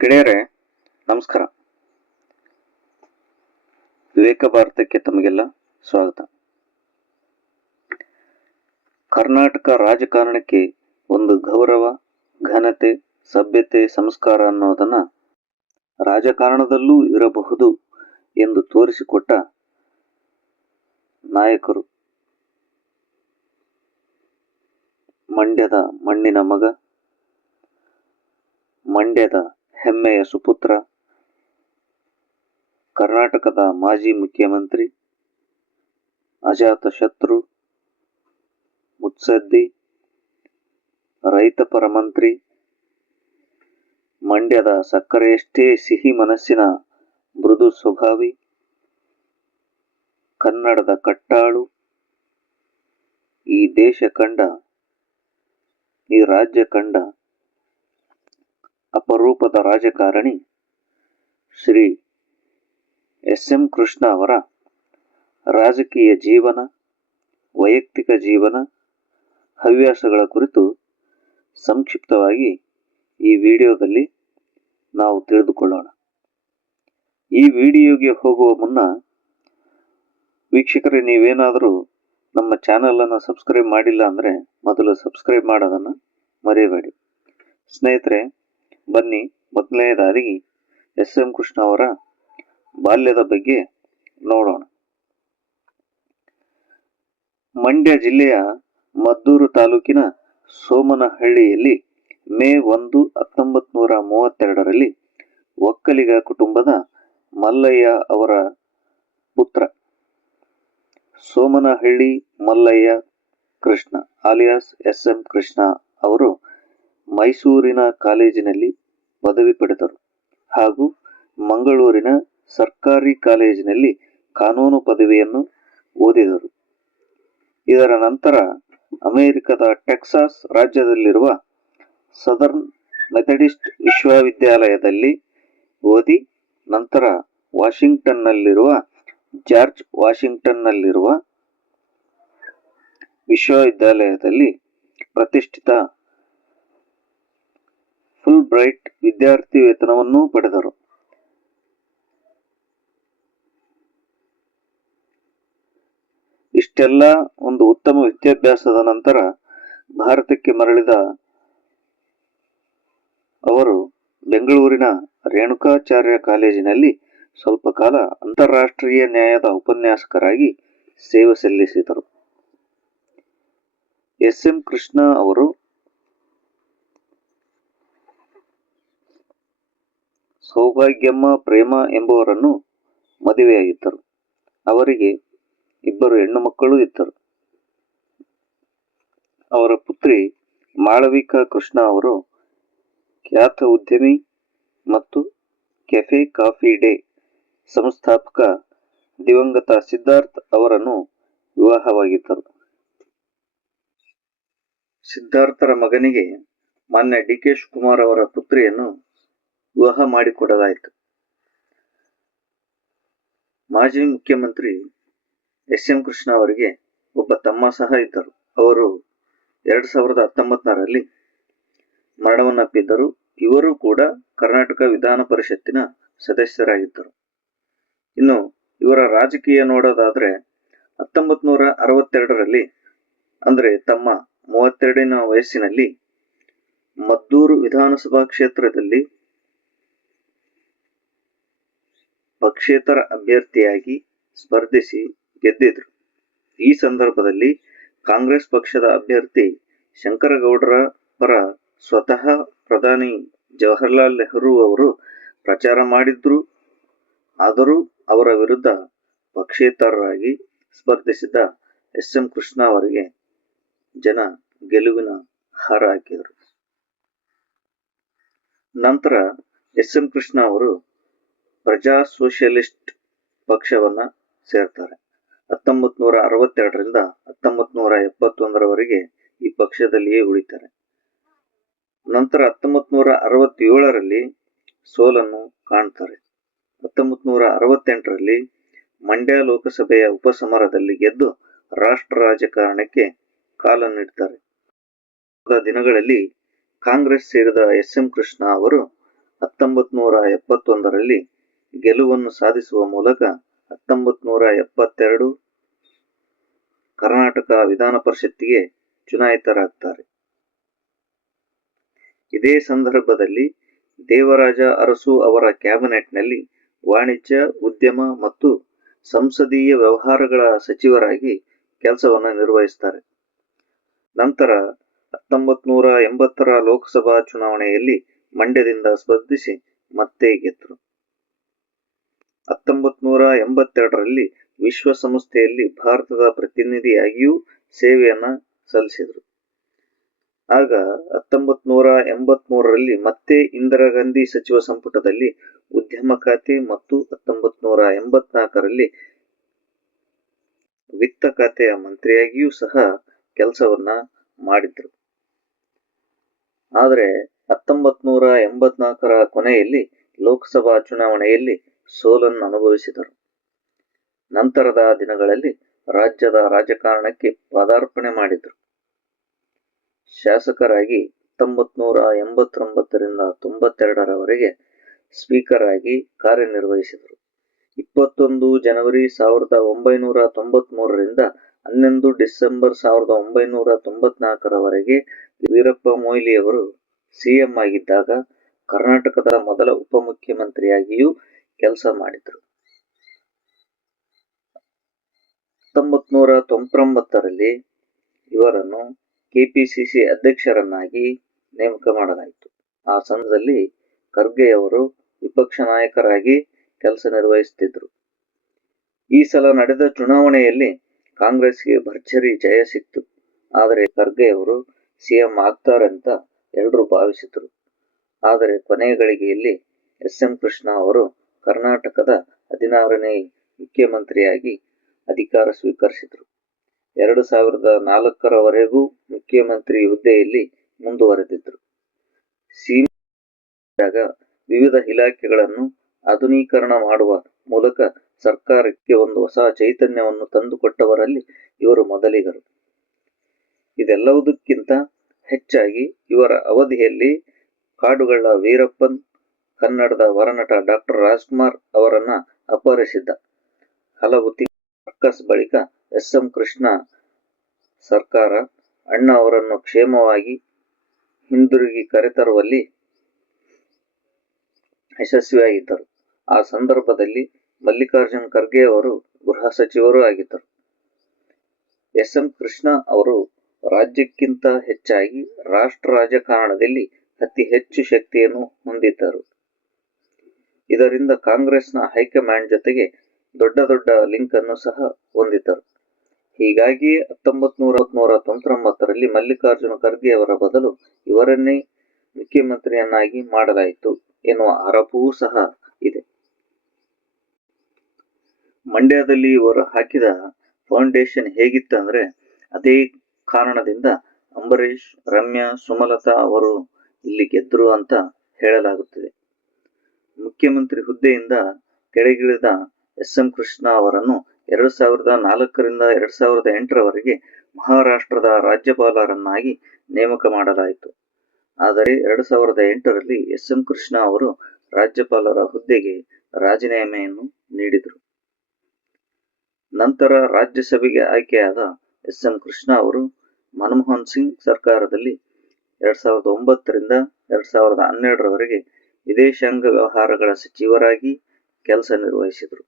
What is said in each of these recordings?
ಗೆಳೆಯರೆ, ನಮಸ್ಕಾರ. ವಿವೇಕ ಭಾರತಕ್ಕೆ ತಮಗೆಲ್ಲ ಸ್ವಾಗತ. ಕರ್ನಾಟಕ ರಾಜಕಾರಣಕ್ಕೆ ಒಂದು ಗೌರವ, ಘನತೆ, ಸಭ್ಯತೆ, ಸಂಸ್ಕಾರ ಅನ್ನೋದನ್ನ ರಾಜಕಾರಣದಲ್ಲೂ ಇರಬಹುದು ಎಂದು ತೋರಿಸಿಕೊಟ್ಟ ನಾಯಕರು. ಮಂಡ್ಯದ ಮಣ್ಣಿನ ಮಗ, ಮಂಡ್ಯದ ಹೆಮ್ಮೆಯ ಸುಪುತ್ರ. ಕರ್ನಾಟಕದ ಮಾಜಿ ಮುಖ್ಯಮಂತ್ರಿ, ಅಜಾತಶತ್ರು, ಮುತ್ಸದ್ದಿ, ರೈತ ಮಂತ್ರಿ ಮಂಡ್ಯದ ಸಕ್ಕರೆಯಷ್ಟೇ ಸಿಹಿ ಮನಸ್ಸಿನ ಮೃದು ಸ್ವಭಾವಿ, ಕನ್ನಡದ ಕಟ್ಟಾಳು, ಈ ದೇಶ ಕಂಡ, ಈ ರಾಜ್ಯ ಕಂಡ ಅಪರೂಪದ ರಾಜಕಾರಣಿ ಶ್ರೀ ಎಸ್ ಎಂ ಕೃಷ್ಣ ಅವರ ರಾಜಕೀಯ ಜೀವನ, ವೈಯಕ್ತಿಕ ಜೀವನ, ಹವ್ಯಾಸಗಳ ಕುರಿತು ಸಂಕ್ಷಿಪ್ತವಾಗಿ ಈ ವಿಡಿಯೋದಲ್ಲಿ ನಾವು ತಿಳಿದುಕೊಳ್ಳೋಣ. ಈ ವಿಡಿಯೋಗೆ ಹೋಗುವ ಮುನ್ನ ವೀಕ್ಷಕರೇ, ನೀವೇನಾದರೂ ನಮ್ಮ ಚಾನಲನ್ನು ಸಬ್ಸ್ಕ್ರೈಬ್ ಮಾಡಿಲ್ಲ ಅಂದರೆ ಮೊದಲು ಸಬ್ಸ್ಕ್ರೈಬ್ ಮಾಡೋದನ್ನು ಮರೆಯಬೇಡಿ. ಸ್ನೇಹಿತರೆ ಬನ್ನಿ. ಮೊದಲನೇದಾಗಿ ಎಸ್ ಎಂ ಕೃಷ್ಣ ಅವರ ಬಾಲ್ಯದ ಬಗ್ಗೆ ನೋಡೋಣ. ಮಂಡ್ಯ ಜಿಲ್ಲೆಯ ಮದ್ದೂರು ತಾಲೂಕಿನ ಸೋಮನಹಳ್ಳಿಯಲ್ಲಿ ಮೇ ಒಂದು ಹತ್ತೊಂಬತ್ತು ನೂರ ಮೂವತ್ತೆರಡರಲ್ಲಿ ಒಕ್ಕಲಿಗ ಕುಟುಂಬದ ಮಲ್ಲಯ್ಯ ಅವರ ಪುತ್ರ Somanahalli Mallaiah Krishna alias S M Krishna ಅವರು ಮೈಸೂರಿನ ಕಾಲೇಜಿನಲ್ಲಿ ಪದವಿ ಪಡೆದರು ಹಾಗೂ ಮಂಗಳೂರಿನ ಸರ್ಕಾರಿ ಕಾಲೇಜಿನಲ್ಲಿ ಕಾನೂನು ಪದವಿಯನ್ನು ಓದಿದರು. ಇದರ ನಂತರ ಅಮೆರಿಕದ ಟೆಕ್ಸಾಸ್ ರಾಜ್ಯದಲ್ಲಿರುವ ಸದರ್ನ್ ಮೆಥಡಿಸ್ಟ್ ವಿಶ್ವವಿದ್ಯಾಲಯದಲ್ಲಿ ಓದಿ ನಂತರ ವಾಷಿಂಗ್ಟನ್ನಲ್ಲಿರುವ ಜಾರ್ಜ್ ವಾಷಿಂಗ್ಟನ್ನಲ್ಲಿರುವ ವಿಶ್ವವಿದ್ಯಾಲಯದಲ್ಲಿ ಪ್ರತಿಷ್ಠಿತ ಫುಲ್ ಬ್ರೈಟ್ ವಿದ್ಯಾರ್ಥಿ ವೇತನವನ್ನೂ ಪಡೆದರು. ಇಷ್ಟೆಲ್ಲ ಒಂದು ಉತ್ತಮ ವಿದ್ಯಾಭ್ಯಾಸದ ನಂತರ ಭಾರತಕ್ಕೆ ಮರಳಿದ ಅವರು ಬೆಂಗಳೂರಿನ ರೇಣುಕಾಚಾರ್ಯ ಕಾಲೇಜಿನಲ್ಲಿ ಸ್ವಲ್ಪ ಕಾಲ ಅಂತಾರಾಷ್ಟ್ರೀಯ ನ್ಯಾಯದ ಉಪನ್ಯಾಸಕರಾಗಿ ಸೇವೆ ಸಲ್ಲಿಸಿದರು. ಎಸ್ ಎಂ ಕೃಷ್ಣ ಅವರು ಸೌಭಾಗ್ಯಮ್ಮ, ಪ್ರೇಮ ಎಂಬುವರನ್ನು ಮದುವೆಯಾಗಿದ್ದರು. ಅವರಿಗೆ ಇಬ್ಬರು ಹೆಣ್ಣು ಮಕ್ಕಳು ಇದ್ದರು. ಅವರ ಪುತ್ರಿ ಮಾಳವಿಕಾ ಕೃಷ್ಣ ಅವರು ಖ್ಯಾತ ಉದ್ಯಮಿ ಮತ್ತು ಕೆಫೆ ಕಾಫಿ ಡೇ ಸಂಸ್ಥಾಪಕ ದಿವಂಗತ ಸಿದ್ಧಾರ್ಥ್ ಅವರನ್ನು ವಿವಾಹವಾಗಿದ್ದರು. ಸಿದ್ಧಾರ್ಥರ ಮಗನಿಗೆ ಮಾನ್ಯ ಡಿ ಕೆ ಶಿವಕುಮಾರ್ ಅವರ ಪುತ್ರಿಯನ್ನು ವಿವಾಹ ಮಾಡಿಕೊಡಲಾಯಿತು. ಮಾಜಿ ಮುಖ್ಯಮಂತ್ರಿ ಎಸ್ ಎಂ ಕೃಷ್ಣ ಅವರಿಗೆ ಒಬ್ಬ ತಮ್ಮ ಸಹ ಇದ್ದರು. ಅವರು ಎರಡ್ ಸಾವಿರದ ಹತ್ತೊಂಬತ್ತರಲ್ಲಿ ಮರಣವನ್ನಪ್ಪಿದ್ದರು ಇವರು ಕೂಡ ಕರ್ನಾಟಕ ವಿಧಾನ ಪರಿಷತ್ತಿನ ಸದಸ್ಯರಾಗಿದ್ದರು. ಇನ್ನು ಇವರ ರಾಜಕೀಯ ನೋಡೋದಾದ್ರೆ ಹತ್ತೊಂಬತ್ ನೂರ ಅರವತ್ತೆರಡರಲ್ಲಿ, ಅಂದ್ರೆ ತಮ್ಮ ಮೂವತ್ತೆರಡಿನ ವಯಸ್ಸಿನಲ್ಲಿ ಮದ್ದೂರು ವಿಧಾನಸಭಾ ಕ್ಷೇತ್ರದಲ್ಲಿ ಪಕ್ಷೇತರ ಅಭ್ಯರ್ಥಿಯಾಗಿ ಸ್ಪರ್ಧಿಸಿ ಗೆದ್ದಿದ್ರು. ಈ ಸಂದರ್ಭದಲ್ಲಿ ಕಾಂಗ್ರೆಸ್ ಪಕ್ಷದ ಅಭ್ಯರ್ಥಿ ಶಂಕರಗೌಡರ ಪರ ಸ್ವತಃ ಪ್ರಧಾನಿ ಜವಾಹರ್ಲಾಲ್ ನೆಹರು ಅವರು ಪ್ರಚಾರ ಮಾಡಿದ್ರು. ಆದರೂ ಅವರ ವಿರುದ್ಧ ಪಕ್ಷೇತರರಾಗಿ ಸ್ಪರ್ಧಿಸಿದ ಎಸ್ ಎಂ ಕೃಷ್ಣ ಅವರಿಗೆ ಜನ ಗೆಲುವಿನ ಹಾರ ಹಾಕಿದರು. ನಂತರ ಎಸ್ ಎಂ ಕೃಷ್ಣ ಅವರು ಪ್ರಜಾ ಸೋಷಿಯಲಿಸ್ಟ್ ಪಕ್ಷವನ್ನ ಸೇರ್ತಾರೆ. ಹತ್ತೊಂಬತ್ ನೂರ ಅರವತ್ತೆರಡರಿಂದ ಹತ್ತೊಂಬತ್ ನೂರ ಎಪ್ಪತ್ತೊಂದರವರೆಗೆ ಈ ಪಕ್ಷದಲ್ಲಿಯೇ ಉಳಿತಾರೆ. ನಂತರ ಹತ್ತೊಂಬತ್ ನೂರ ಅರವತ್ತೇಳರಲ್ಲಿ ಸೋಲನ್ನು ಕಾಣ್ತಾರೆ. ಹತ್ತೊಂಬತ್ ನೂರ ಅರವತ್ತೆಂಟರಲ್ಲಿ ಮಂಡ್ಯ ಲೋಕಸಭೆಯ ಉಪಸಮರದಲ್ಲಿ ಗೆದ್ದು ರಾಷ್ಟ್ರ ರಾಜಕಾರಣಕ್ಕೆ ಕಾಲನ್ನಿಡ್ತಾರೆ. ದಿನಗಳಲ್ಲಿ ಕಾಂಗ್ರೆಸ್ ಸೇರಿದ ಎಸ್ ಎಂ ಕೃಷ್ಣ ಅವರು ಹತ್ತೊಂಬತ್ ನೂರ ಎಪ್ಪತ್ತೊಂದರಲ್ಲಿ ಗೆಲುವನ್ನು ಸಾಧಿಸುವ ಮೂಲಕ ಹತ್ತೊಂಬತ್ ನೂರ ಎಪ್ಪತ್ತೆರಡು ಕರ್ನಾಟಕ ವಿಧಾನ ಪರಿಷತ್ತಿಗೆ ಚುನಾಯಿತರಾಗ್ತಾರೆ. ಇದೇ ಸಂದರ್ಭದಲ್ಲಿ ದೇವರಾಜ ಅರಸು ಅವರ ಕ್ಯಾಬಿನೆಟ್ನಲ್ಲಿ ವಾಣಿಜ್ಯ, ಉದ್ಯಮ ಮತ್ತು ಸಂಸದೀಯ ವ್ಯವಹಾರಗಳ ಸಚಿವರಾಗಿ ಕೆಲಸವನ್ನು ನಿರ್ವಹಿಸ್ತಾರೆ. ನಂತರ ಹತ್ತೊಂಬತ್ ನೂರ ಎಂಬತ್ತರ ಲೋಕಸಭಾ ಚುನಾವಣೆಯಲ್ಲಿ ಮಂಡ್ಯದಿಂದ ಸ್ಪರ್ಧಿಸಿ ಮತ್ತೆ ಗೆದ್ರು. ಹತ್ತೊಂಬತ್ ನೂರ ಎಂಬತ್ತೆರಡರಲ್ಲಿ ವಿಶ್ವಸಂಸ್ಥೆಯಲ್ಲಿ ಭಾರತದ ಪ್ರತಿನಿಧಿಯಾಗಿಯೂ ಸೇವೆಯನ್ನ ಸಲ್ಲಿಸಿದರು. ಆಗ ಹತ್ತೊಂಬತ್ ನೂರ ಎಂಬತ್ ಮೂರರಲ್ಲಿ ಮತ್ತೆ ಇಂದಿರಾ ಗಾಂಧಿ ಸಚಿವ ಸಂಪುಟದಲ್ಲಿ ಉದ್ಯಮ ಖಾತೆ ಮತ್ತು ಹತ್ತೊಂಬತ್ ನೂರ ಎಂಬತ್ನಾಲ್ಕರಲ್ಲಿ ವಿತ್ತ ಖಾತೆಯ ಮಂತ್ರಿಯಾಗಿಯೂ ಸಹ ಕೆಲಸವನ್ನ ಮಾಡಿದ್ರು. ಆದರೆ ಹತ್ತೊಂಬತ್ ನೂರ ಎಂಬತ್ನಾಲ್ಕರ ಕೊನೆಯಲ್ಲಿ ಲೋಕಸಭಾ ಚುನಾವಣೆಯಲ್ಲಿ ಸೋಲನ್ನು ಅನುಭವಿಸಿದರು. ನಂತರದ ದಿನಗಳಲ್ಲಿ ರಾಜ್ಯದ ರಾಜಕಾರಣಕ್ಕೆ ಪದಾರ್ಪಣೆ ಮಾಡಿದರು. ಶಾಸಕರಾಗಿ ಹತ್ತೊಂಬತ್ ನೂರ ಎಂಬತ್ತೊಂಬತ್ತರಿಂದ ತೊಂಬತ್ತೆರಡರವರೆಗೆ ಸ್ಪೀಕರ್ ಆಗಿ ಕಾರ್ಯನಿರ್ವಹಿಸಿದರು. ಇಪ್ಪತ್ತೊಂದು ಜನವರಿ ಸಾವಿರದ ಒಂಬೈನೂರ ತೊಂಬತ್ ಮೂರರಿಂದ ಹನ್ನೊಂದು ಡಿಸೆಂಬರ್ ಸಾವಿರದ ಒಂಬೈನೂರ ತೊಂಬತ್ನಾಲ್ಕರವರೆಗೆ ವೀರಪ್ಪ ಮೊಯ್ಲಿಯವರು ಸಿಎಂ ಆಗಿದ್ದಾಗ ಕರ್ನಾಟಕದ ಮೊದಲ ಉಪಮುಖ್ಯಮಂತ್ರಿಯಾಗಿಯೂ ಕೆಲಸ ಮಾಡಿದರು. ಹತ್ತೊಂಬತ್ ನೂರ ತೊಂಬತ್ತೊಂಬತ್ತರಲ್ಲಿ ಇವರನ್ನು ಕೆಪಿಸಿಸಿ ಅಧ್ಯಕ್ಷರನ್ನಾಗಿ ನೇಮಕ ಮಾಡಲಾಯಿತು. ಆ ಸಂದರ್ಭದಲ್ಲಿ ಖರ್ಗೆಯವರು ವಿಪಕ್ಷ ನಾಯಕರಾಗಿ ಕೆಲಸ ನಿರ್ವಹಿಸುತ್ತಿದ್ದರು. ಈ ಸಲ ನಡೆದ ಚುನಾವಣೆಯಲ್ಲಿ ಕಾಂಗ್ರೆಸ್ಗೆ ಭರ್ಜರಿ ಜಯ ಸಿಕ್ತು ಆದರೆ ಖರ್ಗೆಯವರು ಸಿಎಂ ಆಗ್ತಾರಂತ ಎಲ್ಲರೂ ಭಾವಿಸಿದರು. ಆದರೆ ಕೊನೆಗಳಿಗೆಯಲ್ಲಿ ಎಸ್ ಎಂ ಕೃಷ್ಣ ಅವರು ಕರ್ನಾಟಕದ ಹದಿನಾರನೇ ಮುಖ್ಯಮಂತ್ರಿಯಾಗಿ ಅಧಿಕಾರ ಸ್ವೀಕರಿಸಿದರು. ಎರಡು ಸಾವಿರದ ನಾಲ್ಕರವರೆಗೂ ಮುಖ್ಯಮಂತ್ರಿ ಹುದ್ದೆಯಲ್ಲಿ ಮುಂದುವರೆದಿದ್ದರು ಸೀಮಾಗ ವಿವಿಧ ಇಲಾಖೆಗಳನ್ನು ಆಧುನೀಕರಣ ಮಾಡುವ ಮೂಲಕ ಸರ್ಕಾರಕ್ಕೆ ಒಂದು ಹೊಸ ಚೈತನ್ಯವನ್ನು ತಂದುಕೊಟ್ಟವರಲ್ಲಿ ಇವರು ಮೊದಲಿಗರು. ಇದೆಲ್ಲವುದಕ್ಕಿಂತ ಹೆಚ್ಚಾಗಿ ಇವರ ಅವಧಿಯಲ್ಲಿ ಕಾಡುಗಳ ವೀರಪ್ಪನ್ ಕನ್ನಡದ ವರನಟ ಡಾಕ್ಟರ್ ರಾಜ್ಕುಮಾರ್ ಅವರನ್ನ ಅಪಹರಿಸಿದ್ದ. ಹಲವು ತಿಂಗಳ ಬಳಿಕ ಎಸ್ ಎಂ ಕೃಷ್ಣ ಸರ್ಕಾರ ಅಣ್ಣ ಅವರನ್ನು ಕ್ಷೇಮವಾಗಿ ಹಿಂದಿರುಗಿ ಕರೆತರುವಲ್ಲಿ ಯಶಸ್ವಿಯಾಗಿದ್ದರು. ಆ ಸಂದರ್ಭದಲ್ಲಿ ಮಲ್ಲಿಕಾರ್ಜುನ್ ಖರ್ಗೆ ಅವರು ಗೃಹ ಸಚಿವರೂ ಆಗಿದ್ದರು. ಎಸ್ ಎಂ ಕೃಷ್ಣ ಅವರು ರಾಜ್ಯಕ್ಕಿಂತ ಹೆಚ್ಚಾಗಿ ರಾಷ್ಟ್ರ ರಾಜಕಾರಣದಲ್ಲಿ ಅತಿ ಹೆಚ್ಚು ಶಕ್ತಿಯನ್ನು ಹೊಂದಿದ್ದರು. ಇದರಿಂದ ಕಾಂಗ್ರೆಸ್ನ ಹೈಕಮಾಂಡ್ ಜೊತೆಗೆ ದೊಡ್ಡ ದೊಡ್ಡ ಲಿಂಕ್ ಅನ್ನು ಸಹ ಹೊಂದಿದ್ದರು. ಹೀಗಾಗಿ ಹತ್ತೊಂಬತ್ ನೂರ ನೂರ ತೊಂಬತ್ತೊಂಬತ್ತರಲ್ಲಿ ಮಲ್ಲಿಕಾರ್ಜುನ ಖರ್ಗೆ ಅವರ ಬದಲು ಇವರನ್ನೇ ಮುಖ್ಯಮಂತ್ರಿಯನ್ನಾಗಿ ಮಾಡಲಾಯಿತು ಎನ್ನುವ ಆರೋಪವೂ ಸಹ ಇದೆ. ಮಂಡ್ಯದಲ್ಲಿ ಇವರು ಹಾಕಿದ ಫೌಂಡೇಶನ್ ಹೇಗಿತ್ತಂದ್ರೆ ಅದೇ ಕಾರಣದಿಂದ ಅಂಬರೀಷ್, ರಮ್ಯಾ, ಸುಮಲತಾ ಅವರು ಇಲ್ಲಿ ಗೆದ್ರು ಅಂತ ಹೇಳಲಾಗುತ್ತಿದೆ. ಮುಖ್ಯಮಂತ್ರಿ ಹುದ್ದೆಯಿಂದ ಕೆಳಗಿಳಿದ ಎಸ್ ಎಂ ಕೃಷ್ಣ ಅವರನ್ನು ಎರಡು ಸಾವಿರದ ನಾಲ್ಕರಿಂದ ಎರಡ್ ಸಾವಿರದ ಎಂಟರವರೆಗೆ ಮಹಾರಾಷ್ಟ್ರದ ರಾಜ್ಯಪಾಲರನ್ನಾಗಿ ನೇಮಕ ಮಾಡಲಾಯಿತು. ಆದರೆ ಎರಡು ಸಾವಿರದ ಎಂಟರಲ್ಲಿ ಎಸ್ ಎಂ ಕೃಷ್ಣ ಅವರು ರಾಜ್ಯಪಾಲರ ಹುದ್ದೆಗೆ ರಾಜೀನಾಮೆಯನ್ನು ನೀಡಿದರು. ನಂತರ ರಾಜ್ಯಸಭೆಗೆ ಆಯ್ಕೆಯಾದ ಎಸ್ ಎಂ ಕೃಷ್ಣ ಅವರು ಮನಮೋಹನ್ ಸಿಂಗ್ ಸರ್ಕಾರದಲ್ಲಿ ಎರಡ್ ಸಾವಿರದ ಒಂಬತ್ತರಿಂದ ಎರಡ್ ಸಾವಿರದ ಹನ್ನೆರಡರವರೆಗೆ ವಿದೇಶಾಂಗ ವ್ಯವಹಾರಗಳ ಸಚಿವರಾಗಿ ಕೆಲಸ ನಿರ್ವಹಿಸಿದರು.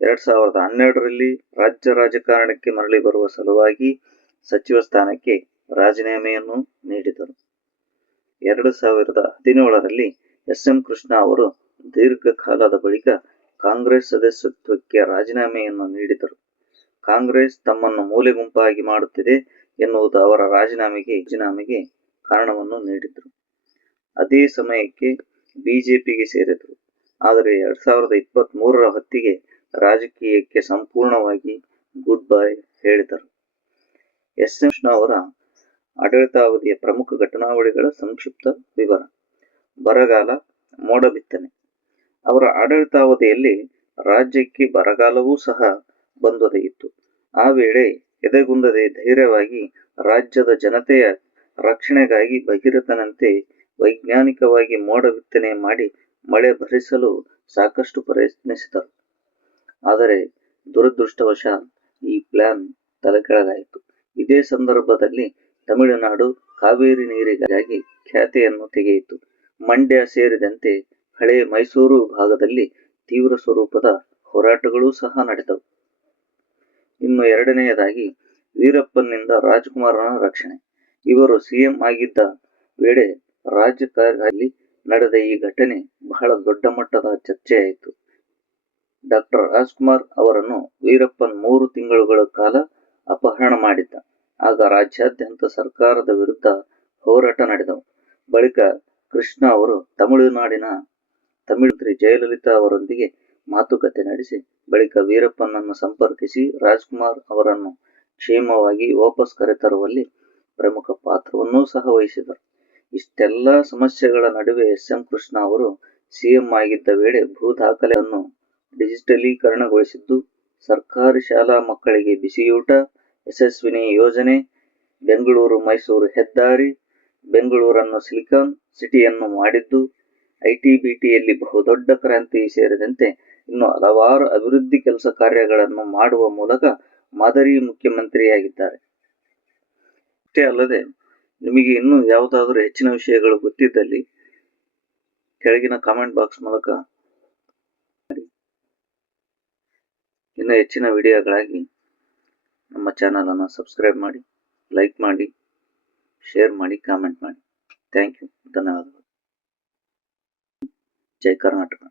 ಎರಡ್ ಸಾವಿರದ ಹನ್ನೆರಡರಲ್ಲಿ ರಾಜ್ಯ ರಾಜಕಾರಣಕ್ಕೆ ಮರಳಿ ಬರುವ ಸಲುವಾಗಿ ಸಚಿವ ಸ್ಥಾನಕ್ಕೆ ರಾಜೀನಾಮೆಯನ್ನು ನೀಡಿದರು. ಎರಡು ಸಾವಿರದ ಹದಿನೇಳರಲ್ಲಿ ಎಸ್ ಎಂ ಕೃಷ್ಣ ಅವರು ದೀರ್ಘಕಾಲದ ಬಳಿಕ ಕಾಂಗ್ರೆಸ್ ಸದಸ್ಯತ್ವಕ್ಕೆ ರಾಜೀನಾಮೆಯನ್ನು ನೀಡಿದರು. ಕಾಂಗ್ರೆಸ್ ತಮ್ಮನ್ನು ಮೂಲೆ ಗುಂಪಾಗಿ ಮಾಡುತ್ತಿದೆ ಎನ್ನುವುದು ಅವರ ರಾಜೀನಾಮೆಗೆ ರಾಜೀನಾಮೆಗೆ ಕಾರಣವನ್ನು ನೀಡಿದರು. ಅದೇ ಸಮಯಕ್ಕೆ ಬಿಜೆಪಿಗೆ ಸೇರಿದರು. ಆದರೆ ಎರಡ್ ಸಾವಿರದ ಇಪ್ಪತ್ತ್ ಮೂರರ ಹೊತ್ತಿಗೆ ರಾಜಕೀಯಕ್ಕೆ ಸಂಪೂರ್ಣವಾಗಿ ಗುಡ್ ಬೈ ಹೇಳಿದರು. ಎಸ್ ಎಂ ಕೃಷ್ಣ ಅವರ ಆಡಳಿತಾವಧಿಯ ಪ್ರಮುಖ ಘಟನಾವಳಿಗಳ ಸಂಕ್ಷಿಪ್ತ ವಿವರ. ಬರಗಾಲ ಮೋಡ ಬಿತ್ತನೆ ಅವರ ಆಡಳಿತಾವಧಿಯಲ್ಲಿ ರಾಜ್ಯಕ್ಕೆ ಬರಗಾಲವೂ ಸಹ ಬಂದೊದಗಿತ್ತು ಆ ವೇಳೆ ಎದೆಗುಂದದೆ ಧೈರ್ಯವಾಗಿ ರಾಜ್ಯದ ಜನತೆಯ ರಕ್ಷಣೆಗಾಗಿ ಭಗೀರಥನಂತೆ ವೈಜ್ಞಾನಿಕವಾಗಿ ಮೋಡ ಬಿತ್ತನೆ ಮಾಡಿ ಮಳೆ ಭರಿಸಲು ಸಾಕಷ್ಟು ಪ್ರಯತ್ನಿಸಿದರು. ಆದರೆ ದುರದೃಷ್ಟವಶಾತ್ ಈ ಪ್ಲಾನ್ ತಲೆಕೆಳಗಾಯಿತು. ಇದೇ ಸಂದರ್ಭದಲ್ಲಿ ತಮಿಳುನಾಡು ಕಾವೇರಿ ನೀರಿಗಾಗಿ ಖ್ಯಾತಿಯನ್ನು ತೆಗೆಯಿತು. ಮಂಡ್ಯ ಸೇರಿದಂತೆ ಹಳೆ ಮೈಸೂರು ಭಾಗದಲ್ಲಿ ತೀವ್ರ ಸ್ವರೂಪದ ಹೋರಾಟಗಳೂ ಸಹ ನಡೆದವು. ಇನ್ನು ಎರಡನೆಯದಾಗಿ ವೀರಪ್ಪನಿಂದ ರಾಜ್ಕುಮಾರನ ರಕ್ಷಣೆ. ಇವರು ಸಿಎಂ ಆಗಿದ್ದ ವೇಳೆ ರಾಜಕಾರಣದಲ್ಲಿ ನಡೆದ ಈ ಘಟನೆ ಬಹಳ ದೊಡ್ಡ ಮಟ್ಟದ ಚರ್ಚೆಯಾಯಿತು ಡಾಕ್ಟರ್ ರಾಜ್ಕುಮಾರ್ ಅವರನ್ನು ವೀರಪ್ಪನ್ ಮೂರು ತಿಂಗಳುಗಳ ಕಾಲ ಅಪಹರಣ ಮಾಡಿದ್ದ. ಆಗ ರಾಜ್ಯಾದ್ಯಂತ ಸರ್ಕಾರದ ವಿರುದ್ಧ ಹೋರಾಟ ನಡೆದವು. ಬಳಿಕ ಕೃಷ್ಣ ಅವರು ತಮಿಳುನಾಡಿನ ತಮಿಳುತ್ರಿ ಜಯಲಲಿತಾ ಅವರೊಂದಿಗೆ ಮಾತುಕತೆ ನಡೆಸಿ, ಬಳಿಕ ವೀರಪ್ಪನನ್ನು ಸಂಪರ್ಕಿಸಿ ರಾಜ್ಕುಮಾರ್ ಅವರನ್ನು ಕ್ಷೇಮವಾಗಿ ವಾಪಸ್ ಕರೆತರುವಲ್ಲಿ ಪ್ರಮುಖ ಪಾತ್ರವನ್ನೂ ಸಹ ವಹಿಸಿದರು. ಇಷ್ಟೆಲ್ಲ ಸಮಸ್ಯೆಗಳ ನಡುವೆ ಎಸ್ ಎಂ ಕೃಷ್ಣ ಅವರು ಸಿಎಂ ಆಗಿದ್ದ ವೇಳೆ ಭೂ ದಾಖಲೆಯನ್ನು ಡಿಜಿಟಲೀಕರಣಗೊಳಿಸಿದ್ದು, ಸರ್ಕಾರಿ ಶಾಲಾ ಮಕ್ಕಳಿಗೆ ಬಿಸಿಯೂಟ, ಯಶಸ್ವಿನಿ ಯೋಜನೆ, ಬೆಂಗಳೂರು ಮೈಸೂರು ಹೆದ್ದಾರಿ, ಬೆಂಗಳೂರನ್ನು ಸಿಲಿಕಾನ್ ಸಿಟಿಯನ್ನು ಮಾಡಿದ್ದು ಐಟಿ ಬಿಟಿಯಲ್ಲಿ ಬಹುದೊಡ್ಡ ಕ್ರಾಂತಿ ಸೇರಿದಂತೆ ಇನ್ನು ಹಲವಾರು ಅಭಿವೃದ್ಧಿ ಕೆಲಸ ಕಾರ್ಯಗಳನ್ನು ಮಾಡುವ ಮೂಲಕ ಮಾದರಿ ಮುಖ್ಯಮಂತ್ರಿಯಾಗಿದ್ದಾರೆ. ಅಷ್ಟೇ ಅಲ್ಲದೆ ನಿಮಗೆ ಇನ್ನೂ ಯಾವುದಾದರೂ ಹೆಚ್ಚಿನ ವಿಷಯಗಳು ಗೊತ್ತಿದ್ದಲ್ಲಿ ಕೆಳಗಿನ ಕಾಮೆಂಟ್ ಬಾಕ್ಸ್ ಮೂಲಕ ಇನ್ನೂ ಹೆಚ್ಚಿನ ವಿಡಿಯೋಗಳಾಗಿ ನಮ್ಮ ಚಾನಲನ್ನು ಸಬ್ಸ್ಕ್ರೈಬ್ ಮಾಡಿ ಲೈಕ್ ಮಾಡಿ ಶೇರ್ ಮಾಡಿ ಕಾಮೆಂಟ್ ಮಾಡಿ. ಥ್ಯಾಂಕ್ ಯು ಧನ್ಯವಾದಗಳು. ಜೈ ಕರ್ನಾಟಕ.